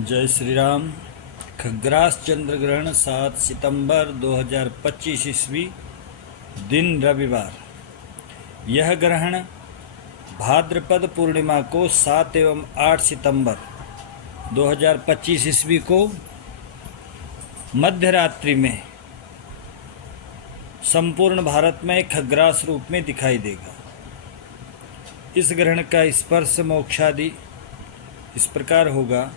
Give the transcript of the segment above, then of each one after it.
जय श्री राम। खग्रास चंद्र ग्रहण 7 सितंबर 2025 ईस्वी, दिन रविवार। यह ग्रहण भाद्रपद पूर्णिमा को 7 एवं 8 सितंबर 2025 ईस्वी को मध्य रात्रि में संपूर्ण भारत में खग्रास रूप में दिखाई देगा। इस ग्रहण का स्पर्श मोक्षादि इस प्रकार होगा।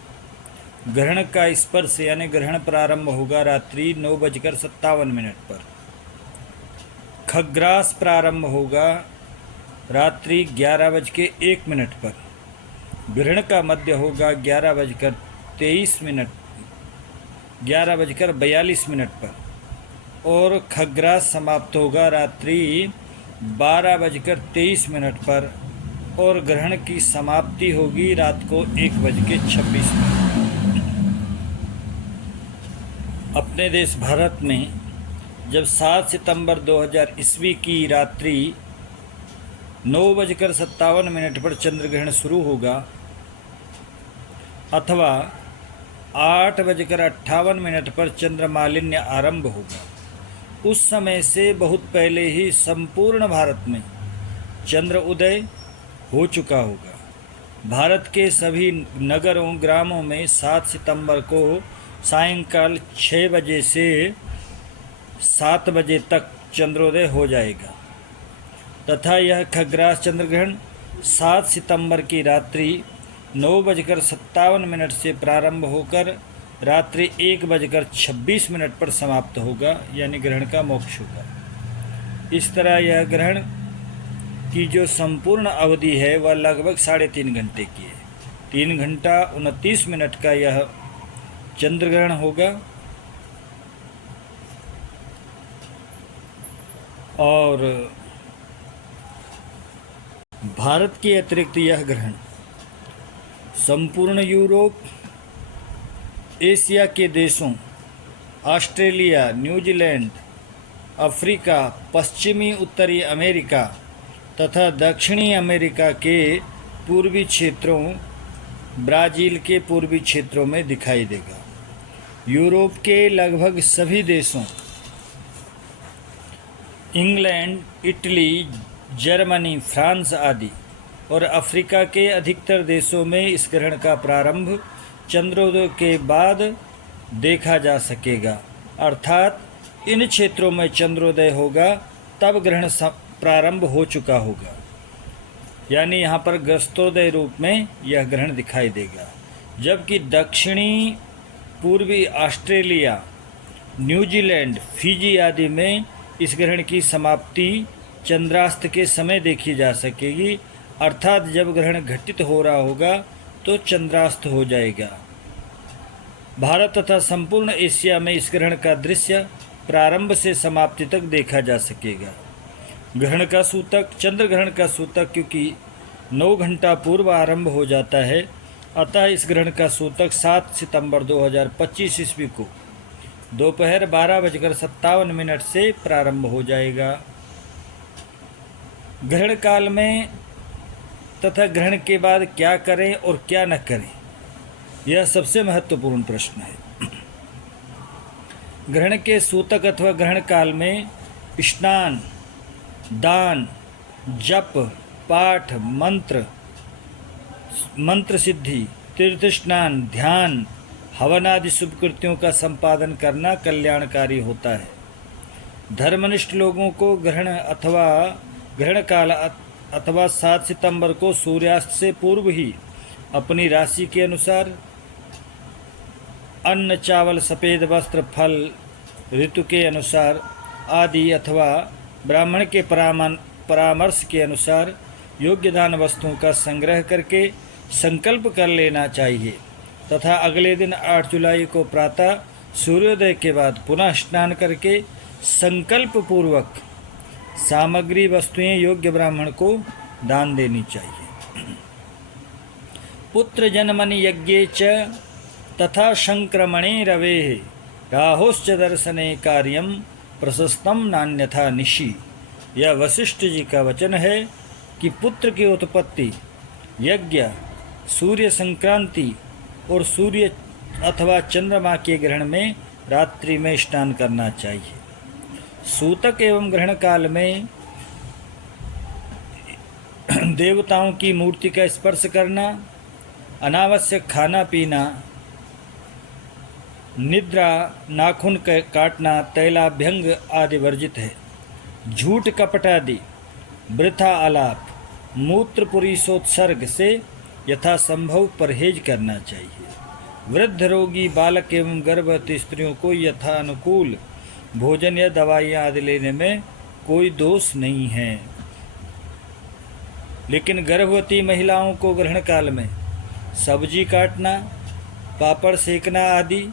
ग्रहण का स्पर्श यानी ग्रहण प्रारंभ होगा रात्रि 9:57 पर। खग्रास प्रारंभ होगा रात्रि 11:01 पर। ग्रहण का मध्य होगा 11:42 पर और खग्रास समाप्त होगा रात्रि 12:23 पर और ग्रहण की समाप्ति होगी रात को 1:26। अपने देश भारत में जब 7 सितंबर 2000 ईस्वी की रात्रि 9:57 पर चंद्र ग्रहण शुरू होगा अथवा 8:58 पर चंद्रमालिन्य आरंभ होगा, उस समय से बहुत पहले ही संपूर्ण भारत में चंद्र उदय हो चुका होगा। भारत के सभी नगरों ग्रामों में 7 सितंबर को सायंकाल 6 बजे से 7 बजे तक चंद्रोदय हो जाएगा तथा यह खग्रास चंद्र ग्रहण 7 सितंबर की रात्रि 9:57 से प्रारंभ होकर रात्रि 1:26 पर समाप्त होगा, यानी ग्रहण का मोक्ष होगा। इस तरह यह ग्रहण की जो संपूर्ण अवधि है वह लगभग 3.5 घंटे की है। 3 घंटा 29 मिनट का यह चंद्र ग्रहण होगा और भारत के अतिरिक्त यह ग्रहण संपूर्ण यूरोप, एशिया के देशों, ऑस्ट्रेलिया, न्यूजीलैंड, अफ्रीका, पश्चिमी उत्तरी अमेरिका तथा दक्षिणी अमेरिका के पूर्वी क्षेत्रों, ब्राज़ील के पूर्वी क्षेत्रों में दिखाई देगा। यूरोप के लगभग सभी देशों, इंग्लैंड, इटली, जर्मनी, फ्रांस आदि और अफ्रीका के अधिकतर देशों में इस ग्रहण का प्रारंभ चंद्रोदय के बाद देखा जा सकेगा। अर्थात इन क्षेत्रों में चंद्रोदय होगा तब ग्रहण प्रारंभ हो चुका होगा, यानी यहाँ पर ग्रस्तोदय रूप में यह ग्रहण दिखाई देगा। जबकि दक्षिणी पूर्वी ऑस्ट्रेलिया, न्यूजीलैंड, फिजी आदि में इस ग्रहण की समाप्ति चंद्रास्त के समय देखी जा सकेगी, अर्थात जब ग्रहण घटित हो रहा होगा तो चंद्रास्त हो जाएगा। भारत तथा संपूर्ण एशिया में इस ग्रहण का दृश्य प्रारंभ से समाप्ति तक देखा जा सकेगा। ग्रहण का सूतक, चंद्र ग्रहण का सूतक क्योंकि 9 घंटा पूर्व आरंभ हो जाता है, अतः इस ग्रहण का सूतक 7 सितंबर 2025 ईस्वी को दोपहर 12:57 से प्रारंभ हो जाएगा। ग्रहण काल में तथा ग्रहण के बाद क्या करें और क्या न करें, यह सबसे महत्वपूर्ण प्रश्न है। ग्रहण के सूतक अथवा ग्रहण काल में स्नान, दान, जप, पाठ, मंत्र सिद्धि, तीर्थ स्नान, ध्यान, हवन आदि शुभ कृत्यों का संपादन करना कल्याणकारी होता है। धर्मनिष्ठ लोगों को ग्रहण काल अथवा 7 सितंबर को सूर्यास्त से पूर्व ही अपनी राशि के अनुसार अन्न, चावल, सफ़ेद वस्त्र, फल, ऋतु के अनुसार आदि अथवा ब्राह्मण के परामर्श के अनुसार योग्य दान वस्तुओं का संग्रह करके संकल्प कर लेना चाहिए तथा अगले दिन 8 जुलाई को प्रातः सूर्योदय के बाद पुनः स्नान करके संकल्प पूर्वक सामग्री वस्तुएं योग्य ब्राह्मण को दान देनी चाहिए। पुत्र जन्मनि यज्ञे च तथा संक्रमणे रवेः राहोश्च दर्शने कार्यम प्रशस्तम नान्यथा निशि। यह वशिष्ठ जी का वचन है कि पुत्र की उत्पत्ति, यज्ञ, सूर्य संक्रांति और सूर्य अथवा चंद्रमा के ग्रहण में रात्रि में स्नान करना चाहिए। सूतक एवं ग्रहण काल में देवताओं की मूर्ति का स्पर्श करना, अनावश्यक खाना पीना, निद्रा, नाखून काटना, तैलाभ्यंग आदि वर्जित है। झूठ कपट आदि, वृथा आलाप, मूत्र पुरीसोत्सर्ग से यथासंभव परहेज करना चाहिए। वृद्ध, रोगी, बालक एवं गर्भवती स्त्रियों को यथानुकूल भोजन या दवाइयाँ आदि लेने में कोई दोष नहीं है, लेकिन गर्भवती महिलाओं को ग्रहण काल में सब्जी काटना, पापड़ सेकना आदि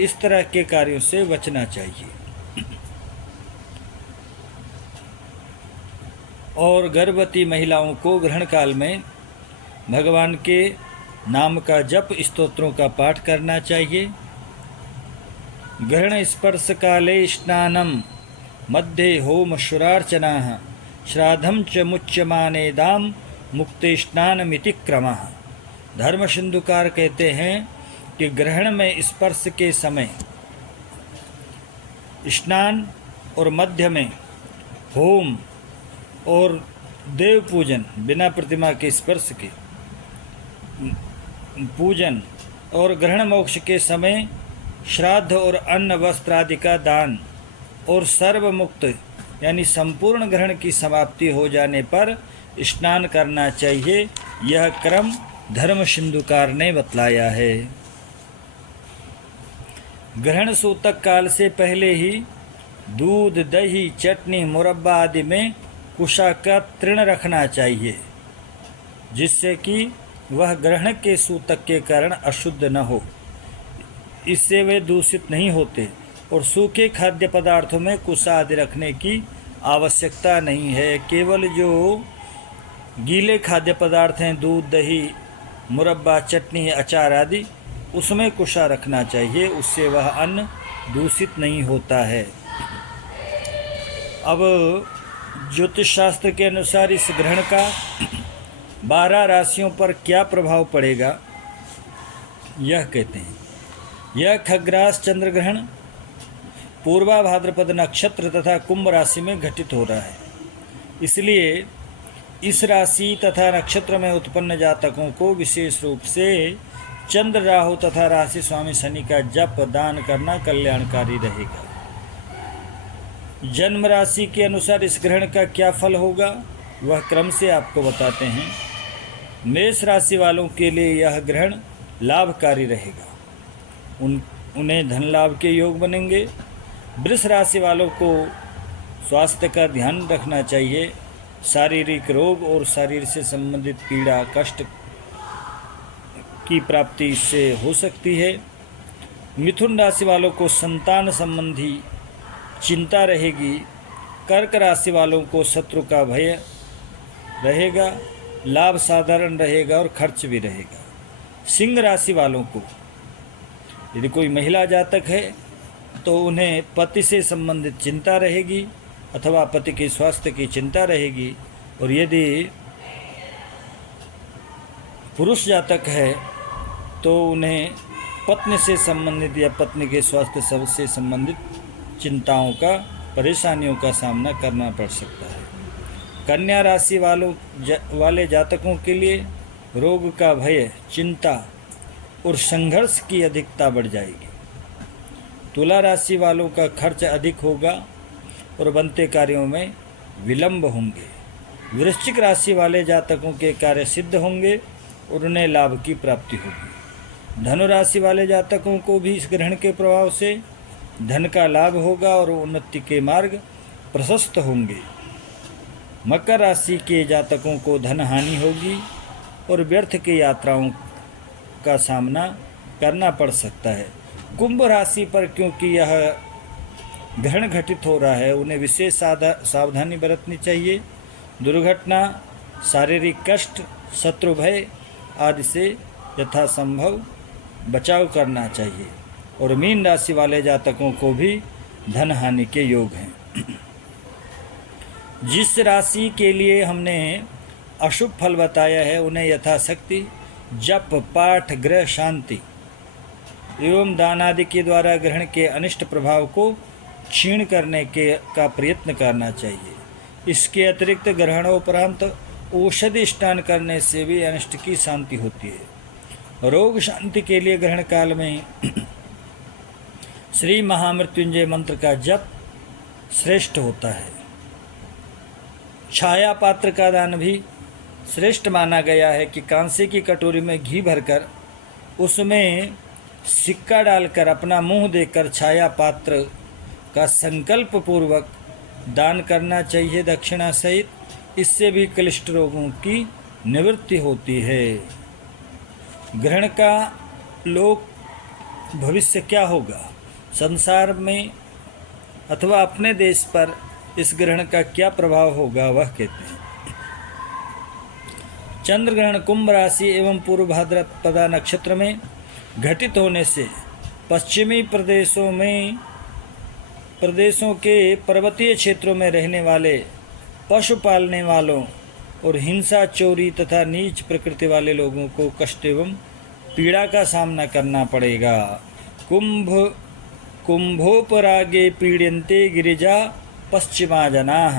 इस तरह के कार्यों से बचना चाहिए। और गर्भवती महिलाओं को ग्रहण काल में भगवान के नाम का जप, स्तोत्रों का पाठ करना चाहिए। ग्रहण स्पर्श काले स्नानम मध्ये होम शुरार्चना श्राद्धम च मुच्यमानेदाम मुक्ते स्नानमिति क्रमः। धर्म सिंधुकार कहते हैं कि ग्रहण में स्पर्श के समय स्नान और मध्य में होम और देव पूजन, बिना प्रतिमा के स्पर्श के पूजन, और ग्रहण मोक्ष के समय श्राद्ध और अन्न वस्त्र आदि का दान, और सर्वमुक्त यानी संपूर्ण ग्रहण की समाप्ति हो जाने पर स्नान करना चाहिए। यह क्रम धर्म सिंधुकार ने बतलाया है। ग्रहण सूतक काल से पहले ही दूध, दही, चटनी, मुरब्बा आदि में कुशा का तृण रखना चाहिए, जिससे कि वह ग्रहण के सूतक के कारण अशुद्ध न हो। इससे वे दूषित नहीं होते, और सूखे खाद्य पदार्थों में कुशा आदि रखने की आवश्यकता नहीं है। केवल जो गीले खाद्य पदार्थ हैं, दूध, दही, मुरब्बा, चटनी, अचार आदि, उसमें कुशा रखना चाहिए, उससे वह अन्न दूषित नहीं होता है। अब ज्योतिष शास्त्र के अनुसार इस ग्रहण का 12 राशियों पर क्या प्रभाव पड़ेगा, यह कहते हैं। यह खग्रास चंद्र ग्रहण पूर्वा भाद्रपद नक्षत्र तथा कुंभ राशि में घटित हो रहा है। इसलिए इस राशि तथा नक्षत्र में उत्पन्न जातकों को विशेष रूप से चंद्र, राहु तथा राशि स्वामी शनि का जप, दान करना कल्याणकारी रहेगा। जन्म राशि के अनुसार इस ग्रहण का क्या फल होगा, वह क्रम से आपको बताते हैं। मेष राशि वालों के लिए यह ग्रहण लाभकारी रहेगा, उन्हें धन लाभ के योग बनेंगे। वृष राशि वालों को स्वास्थ्य का ध्यान रखना चाहिए। शारीरिक रोग और शरीर से संबंधित पीड़ा, कष्ट की प्राप्ति इससे हो सकती है। मिथुन राशि वालों को संतान संबंधी चिंता रहेगी। कर्क राशि वालों को शत्रु का भय रहेगा, लाभ साधारण रहेगा और खर्च भी रहेगा। सिंह राशि वालों को, यदि कोई महिला जातक है तो उन्हें पति से संबंधित चिंता रहेगी अथवा पति के स्वास्थ्य की चिंता रहेगी, और यदि पुरुष जातक है तो उन्हें पत्नी से संबंधित या पत्नी के स्वास्थ्य से संबंधित चिंताओं का, परेशानियों का सामना करना पड़ सकता है। कन्या राशि वाले जातकों के लिए रोग का भय, चिंता और संघर्ष की अधिकता बढ़ जाएगी। तुला राशि वालों का खर्च अधिक होगा और बनते कार्यों में विलंब होंगे। वृश्चिक राशि वाले जातकों के कार्य सिद्ध होंगे और उन्हें लाभ की प्राप्ति होगी। धनु राशि वाले जातकों को भी इस ग्रहण के प्रभाव से धन का लाभ होगा और उन्नति के मार्ग प्रशस्त होंगे। मकर राशि के जातकों को धन हानि होगी और व्यर्थ की यात्राओं का सामना करना पड़ सकता है। कुंभ राशि पर क्योंकि यह ग्रहण घटित हो रहा है, उन्हें विशेष सावधानी बरतनी चाहिए। दुर्घटना, शारीरिक कष्ट, शत्रु भय आदि से यथासंभव बचाव करना चाहिए। और मीन राशि वाले जातकों को भी धन हानि के योग हैं। जिस राशि के लिए हमने अशुभ फल बताया है, उन्हें यथाशक्ति जप, पाठ, गृह शांति एवं दान आदि के द्वारा ग्रहण के अनिष्ट प्रभाव को क्षीण करने का प्रयत्न करना चाहिए। इसके अतिरिक्त ग्रहणोपरांत औषधि स्नान करने से भी अनिष्ट की शांति होती है। रोग शांति के लिए ग्रहण काल में श्री महामृत्युंजय मंत्र का जप श्रेष्ठ होता है। छाया पात्र का दान भी श्रेष्ठ माना गया है कि कांसे की कटोरी में घी भरकर उसमें सिक्का डालकर अपना मुंह देकर छाया पात्र का संकल्प पूर्वक दान करना चाहिए दक्षिणा सहित। इससे भी क्लिष्ट रोगों की निवृत्ति होती है। ग्रहण का लोक भविष्य क्या होगा, संसार में अथवा अपने देश पर इस ग्रहण का क्या प्रभाव होगा, वह कहते हैं। चंद्र ग्रहण कुंभ राशि एवं पूर्व भाद्रपदा नक्षत्र में घटित होने से पश्चिमी प्रदेशों के पर्वतीय क्षेत्रों में रहने वाले पशु पालने वालों और हिंसा, चोरी तथा नीच प्रकृति वाले लोगों को कष्ट एवं पीड़ा का सामना करना पड़ेगा। कुंभोपरागे पीड्यन्ते गिरिजा पश्चिमा जनाः।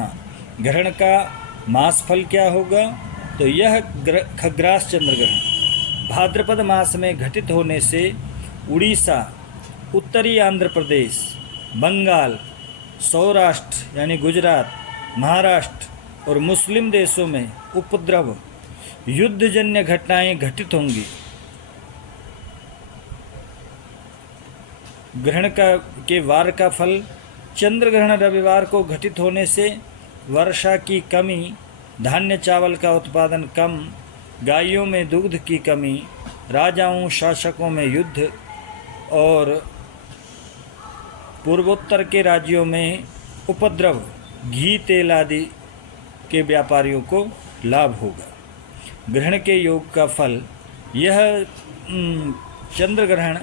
ग्रहण का मास फल क्या होगा, तो यह खग्रास चंद्र ग्रहण भाद्रपद मास में घटित होने से उड़ीसा, उत्तरी आंध्र प्रदेश, बंगाल, सौराष्ट्र यानी गुजरात, महाराष्ट्र और मुस्लिम देशों में उपद्रव, युद्धजन्य घटनाएं घटित होंगी। ग्रहण के वार का फल, चंद्र ग्रहण रविवार को घटित होने से वर्षा की कमी, धान्य चावल का उत्पादन कम, गायों में दुग्ध की कमी, राजाओं शासकों में युद्ध और पूर्वोत्तर के राज्यों में उपद्रव, घी तेल आदि के व्यापारियों को लाभ होगा। ग्रहण के योग का फल, यह चंद्र ग्रहण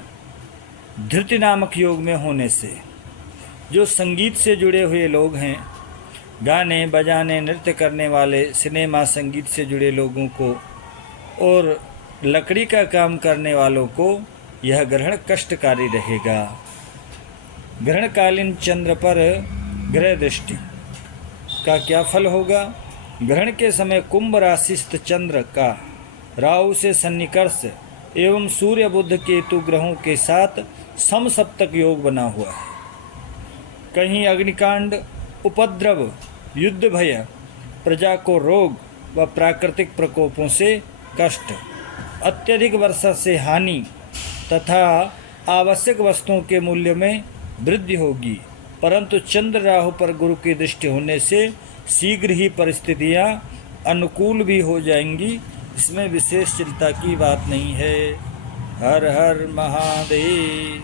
धृति नामक योग में होने से जो संगीत से जुड़े हुए लोग हैं, गाने बजाने नृत्य करने वाले, सिनेमा संगीत से जुड़े लोगों को और लकड़ी का काम करने वालों को यह ग्रहण कष्टकारी रहेगा। ग्रहणकालीन चंद्र पर ग्रह दृष्टि का क्या फल होगा। ग्रहण के समय कुंभ राशिस्थ चंद्र का राहु से सन्निकर्ष एवं सूर्य बुध केतु ग्रहों के साथ समसप्तक योग बना हुआ है। कहीं अग्निकांड, उपद्रव, युद्ध भय, प्रजा को रोग व प्राकृतिक प्रकोपों से कष्ट, अत्यधिक वर्षा से हानि तथा आवश्यक वस्तुओं के मूल्य में वृद्धि होगी। परंतु चंद्र राहु पर गुरु की दृष्टि होने से शीघ्र ही परिस्थितियां अनुकूल भी हो जाएंगी। इसमें विशेष चिंता की बात नहीं है। हर हर महादेव।